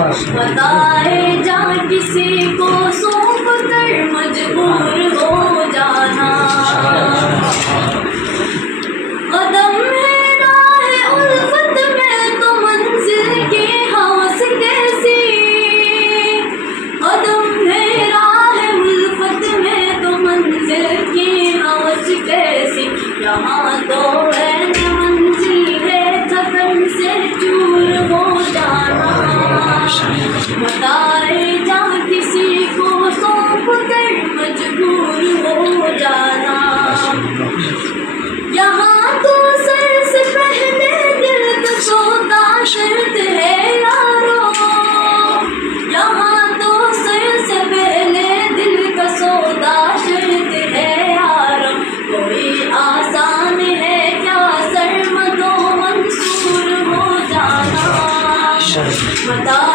بتائے جا کسی کو سونپ کر مجبور ہو جانا قدم ہے راہ الفت میں تو منزل کی ہوس کیسی قدم ہے راہ الفت میں تو منزل کی ہوس کیسی یہاں تو عین منزل ہے تھکن سے چور ہو جانا بتائے جا کسی کو سونپ کر مجبور ہو جانا یہاں تو سر سے پہلے دل کا سودا شرط ہے یارو یہاں تو سر سے پہلے دل کا سودا شرط ہے یارو کوئی آسان ہے کیا سرمد و منصور ہو جانا بتا